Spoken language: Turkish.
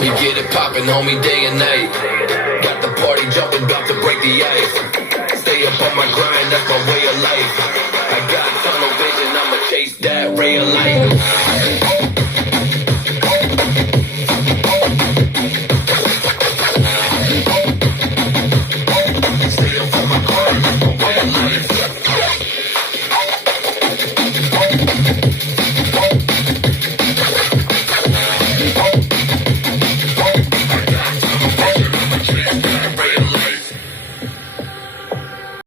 We get it poppin', homie, day and night. Got the party jumping, about to break the ice. Stay up on my grind, that's my way of life.